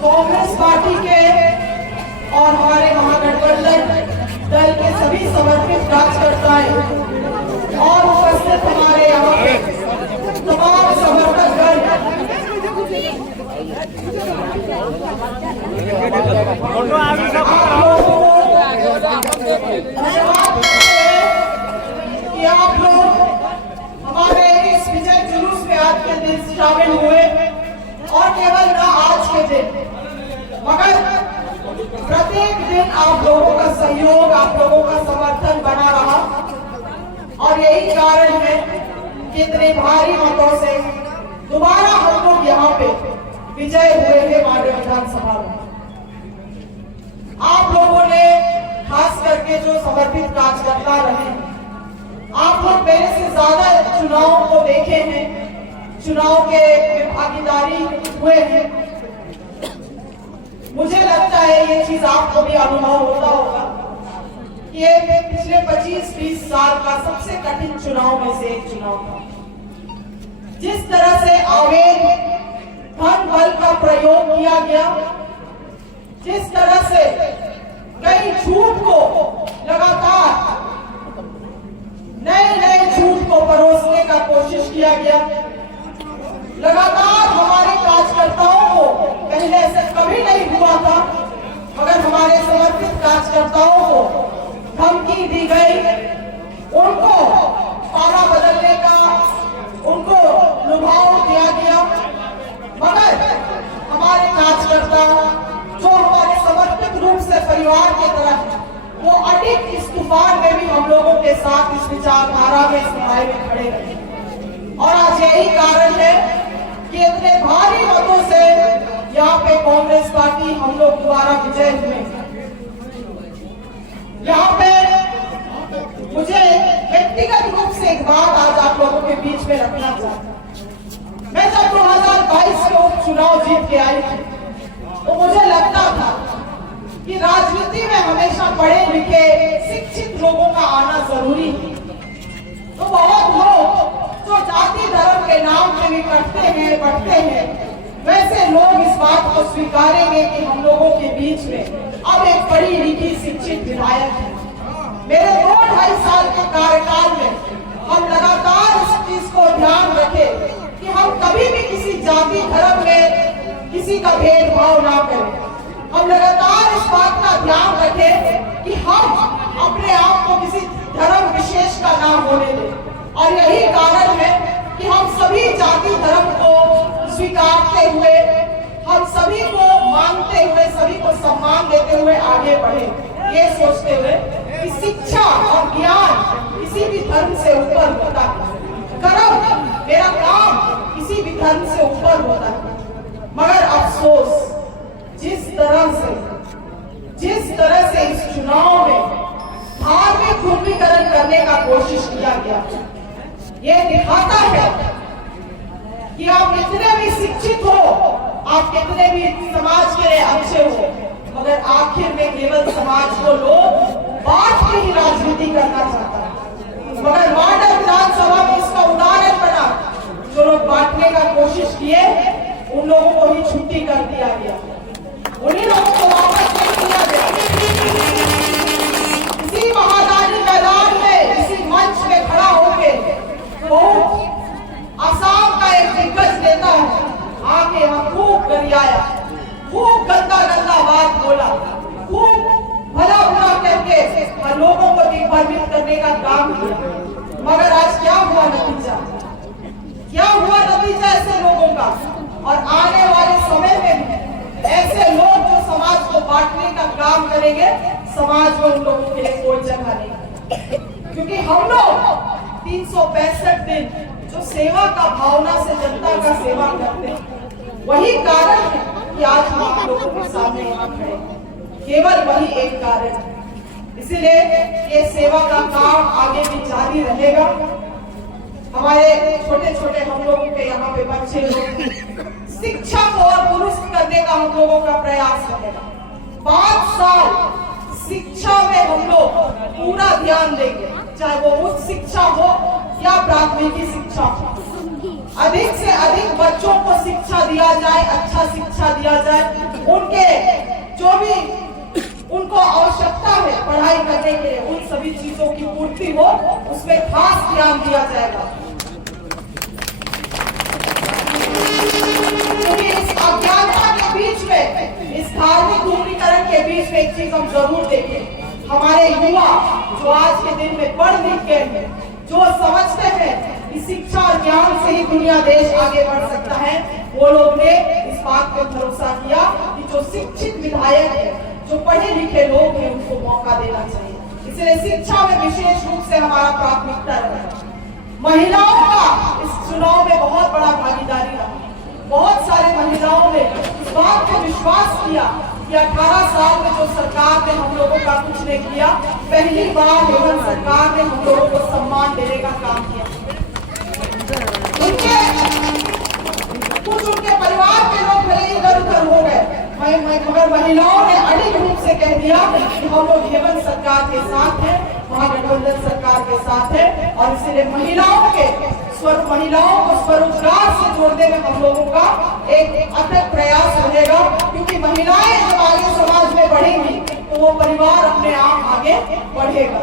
Congress party के और हमारे महागठबंधन दल के सभी समर्पित कार्यकर्ताएं और उपस्थित हमारे यहाँ के तमाम समर्थकगण, आप लोग हमारे इस विजय जुलूस में आज के दिन शामिल हुए और केवल न आज के दिन मगर प्रत्येक दिन आप लोगों का सहयोग, आप लोगों का समर्थन बना रहा और यही कारण है कि इतने भारी मतों से दोबारा हम लोग यहाँ पे विजय हुए हैं माननीय विधानसभा में। आप लोगों ने खास करके जो समर्पित कार्यकर्ता रहे, आप लोग मेरे से ज्यादा चुनाव को देखे हैं, चुनाव के में भागीदारी हुए हैं। मुझे लगता है ये चीज आपको भी अनुभव होता होगा कि ये पिछले 25-20 साल का सबसे कठिन चुनाव में से एक चुनाव था। जिस तरह से आवेग, धन बल का प्रयोग किया गया, जिस तरह से कई झूठ को लगातार नए झूठ को परोसने का कोशिश किया गया, लगातार हमारे कार्यकर्ताओं को पहले से कभी नहीं हुआ था मगर हमारे समर्पित कार्यकर्ताओं को धमकी दी गई, उनको पारा बदलने का उनको लुभाव दिया गया। मगर हमारे कार्यकर्ता जो हमारे समर्पित रूप से परिवार की तरह, वो अडिग इस तूफान में भी हम लोगों के साथ इस विचारधारा में, इस लड़ाई में खड़े रहे। और आज यही कारण है कि इतने भारी मतों से यहाँ पे कांग्रेस पार्टी हम लोग दोबारा विजय हुए। यहाँ पे मुझे व्यक्तिगत रूप से एक बात आज आप लोगों के बीच में रखना चाहता हूँ। मैं जब 2022 में उपचुनाव जीत के आई थी तो मुझे लगता था कि राजनीति में हमेशा पढ़े लिखे शिक्षित लोगों का आना जरूरी है। तो बहुत लोग जो जाति धर्म के नाम पे भी कटते हैं, बढ़ते हैं, वैसे लोग इस बात को स्वीकारेंगे कि हम लोगों के बीच में अब एक पढ़ी लिखी शिक्षित विधायक है। मेरे 2-2.5 साल के कार्यकाल में हम लगातार इस चीज को ध्यान रखे कि हम कभी भी किसी जाति धर्म में किसी का भेदभाव ना करें। हम लगातार इस बात का ध्यान रखें कि हम अपने आप को किसी धर्म विशेष का ना होने दें। और यही कारण है कि हम सभी जाति धर्म को स्वीकारते हुए, हम सभी को मानते हुए, सभी को सम्मान देते हुए आगे बढ़े, ये सोचते हुए कि शिक्षा और ज्ञान किसी भी धर्म से ऊपर होता है, कर्म, मेरा काम किसी भी धर्म से ऊपर होता है। मगर अफसोस जिस तरह से इस चुनाव में धार्मिक ध्रुवीकरण करने का कोशिश किया गया, ये दिखाता है कि आप कितने भी शिक्षित हो, आप कितने भी समाज के लिए अच्छे हो, मगर आखिर में केवल समाज को लोग बांट के ही राजनीति करना चाहता है। मगर मॉडल विधानसभा में इसका उदाहरण बना, जो लोग बांटने का कोशिश किए उन लोगों को ही छुट्टी कर दिया गया, उन्हीं लोगों को वापस नहीं किया गया। इसी महादानी मैदान में, इसी मंच में खड़ा होके बहुत असम का एक दिग्गज नेता है आके हम खूब गरियाया, खूब गंदा बात बोला, खूब भला बुरा करके लोगों को दिग्भ्रमित करने का काम किया। मगर आज क्या हुआ नतीजा? क्या हुआ नतीजा ऐसे लोगों का? और आने वाले समय में भी ऐसे लोग जो समाज को बांटने का काम करेंगे, समाज में उन लोगों के लिए कोई जगह नहीं। क्योंकि हम लोग 365 दिन जो सेवा का भावना से जनता का सेवा करते हैं, वही कारण है कि आज हम आप लोगों के सामने यहाँ खड़े हैं। केवल वही एक कारण है। इसीलिए ये सेवा का काम आगे भी जारी रहेगा। हमारे छोटे छोटे हम लोगों के यहाँ पे बच्चे लोग शिक्षा को और दुरुस्त करने का हम लोगों का प्रयास रहेगा। 5 साल शिक्षा में हम लोग पूरा ध्यान देंगे, चाहे वो उच्च शिक्षा हो या प्राथमिक शिक्षा हो। अधिक से अधिक बच्चों को शिक्षा दिया जाए, अच्छा शिक्षा दिया जाए, उनके जो भी उनको आवश्यकता है पढ़ाई करने के लिए उन सभी चीजों की पूर्ति हो, उसमें खास ध्यान दिया जाएगा। क्योंकि इस अज्ञानता के बीच में, इस धार्मिक ध्रुवीकरण के बीच में एक चीज हम जरूर देखें, हमारे युवा जो आज के दिन में पढ़ लिख के हैं, जो समझते हैं कि शिक्षा और ज्ञान से ही दुनिया देश आगे बढ़ सकता है, वो लोग ने इस बात पर भरोसा किया कि जो शिक्षित विधायक है, जो पढ़े लिखे लोग हैं, उनको मौका देना चाहिए। इसलिए शिक्षा में विशेष रूप से हमारा प्राथमिकता रहा। महिलाओं का इस चुनाव में बहुत बड़ा भागीदारी रहा। बहुत सारे महिलाओं ने इस बात को विश्वास किया कि 18 साल में जो सरकार ने हम लोगों का कुछ नहीं किया, पहली बार योगन सरकार ने हम लोगों को सम्मान देने का काम किया। कुछ उनके परिवार के लोग भले इधर उधर हो गए, मगर महिलाओं ने अड़िग रूप से कह दिया कि हम लोग हेमंत सरकार के साथ हैं, महागठबंधन सरकार के साथ है। और इसलिए महिलाओं को स्वरोजगार से जोड़ने में हम लोगों का एक अथक प्रयास रहेगा। क्योंकि महिलाएं जब आगे समाज में बढ़ेंगी तो वो परिवार अपने आप आगे बढ़ेगा।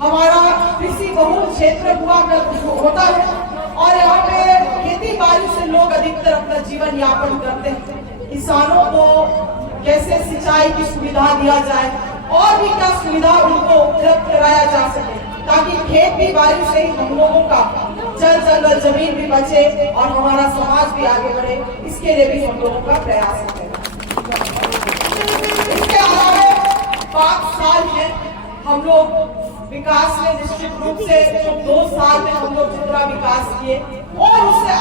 हमारा कृषि बहुल क्षेत्र होता है और यहाँ पे खेती बाड़ी से लोग अधिकतर अपना जीवन यापन करते हैं। किसानों को कैसे सिंचाई की सुविधा दिया जाए और भी क्या सुविधा उनको उपलब्ध कराया जा सके, ताकि खेती बाड़ी से ही हम लोगों का जल जंगल जमीन भी बचे और हमारा समाज भी आगे बढ़े, इसके लिए भी हम लोगों का प्रयास है। इसके अलावा 5 साल में हम लोग विकास में निश्चित रूप से जो 2 साल में हम लोग जितना विकास किए और उससे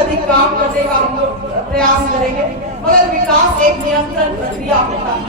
अधिक काम करने का हम लोग प्रयास करेंगे। मगर विकास एक नियंत्रण प्रक्रिया होता है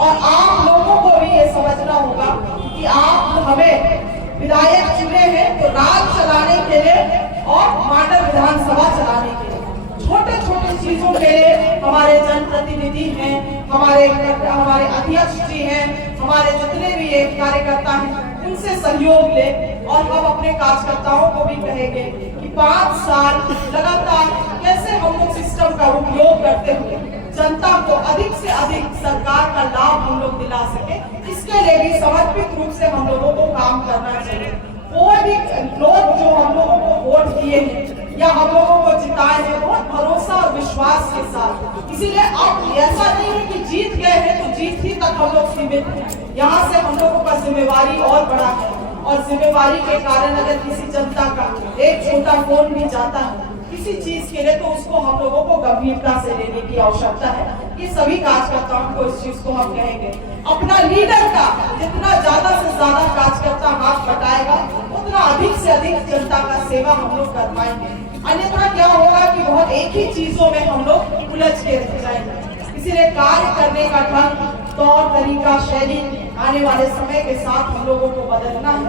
और आप लोगों को भी ये समझना होगा कि आप हमें विधायक चुने हैं तो राज चलाने के लिए और मॉडल विधानसभा चलाने के लिए। छोटे छोटे चीजों के लिए हमारे जनप्रतिनिधि हैं, हमारे अध्यक्ष जी हैं, हमारे जितने भी ये कार्यकर्ता हैं, उनसे सहयोग ले। और हम अपने कार्यकर्ताओं को भी कहेंगे कि 5 साल लगातार कैसे हम लोग सिस्टम का उपयोग करते हुए जनता को अधिक से अधिक सरकार का लाभ हम लोग दिला सके, इसके लिए भी समर्पित रूप से हम लोगों को काम करना चाहिए। कोई भी लोग जो हम लोगों को वोट दिए हैं या हम लोगों को जिताए हैं, बहुत भरोसा और विश्वास के साथ। इसीलिए अब ऐसा नहीं है कि जीत गए हैं तो जीत ही तक हम लोग सीमित हैं। यहाँ से हम लोगों का जिम्मेवारी और बड़ा है और जिम्मेवारी के कारण अगर किसी जनता का एक छोटा फोन भी जाता है किसी चीज के लिए, तो उसको हम लोगों को गंभीरता से लेने की आवश्यकता है। ये सभी कार्यकर्ताओं को इस चीज को हम कहेंगे। अपना लीडर का जितना ज्यादा से ज्यादा कार्यकर्ता हाथ बटाएगा, उतना अधिक से अधिक जनता का सेवा हम लोग कर पाएंगे। अन्यथा क्या होगा कि बहुत एक ही चीजों में हम लोग उलझ के रह जाएंगे। इसीलिए कार्य करने का ढंग, तौर तरीका, शैली आने वाले समय के साथ हम लोगों को बदलना है।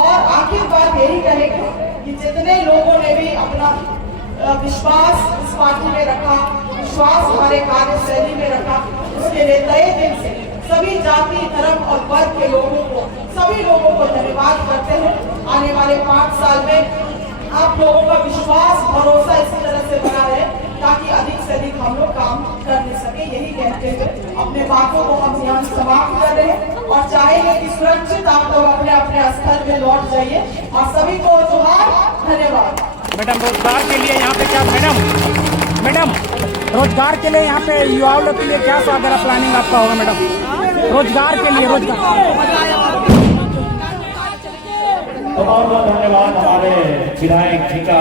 और आखिर बात यही कहेंगे कि जितने लोगों ने भी अपना विश्वास इस पार्टी में रखा, विश्वास हमारे कार्यशैली में रखा, उसके लिए तहे दिल से सभी जाति, धर्म और वर्ग के लोगों को, सभी लोगों को धन्यवाद करते हैं। आने वाले 5 साल में आप लोगों का विश्वास, भरोसा इसी तरह से बना रहे ताकि अधिक से अधिक हम लोग काम कर सके। यही कहते हुए अपने बातों को हम यहाँ समाप्त कर रहे हैं और चाहेंगे कि सुरक्षित आप लोग अपने अपने स्थल में लौट जाइए। और सभी को जोहार, धन्यवाद। मैडम, रोजगार के लिए यहाँ पे क्या मैडम रोजगार के लिए यहाँ पे युवाओं लोग के लिए क्या वगैरह प्लानिंग आपका होगा मैडम? रोजगार के लिए बहुत बहुत धन्यवाद हमारे विधायक जी का।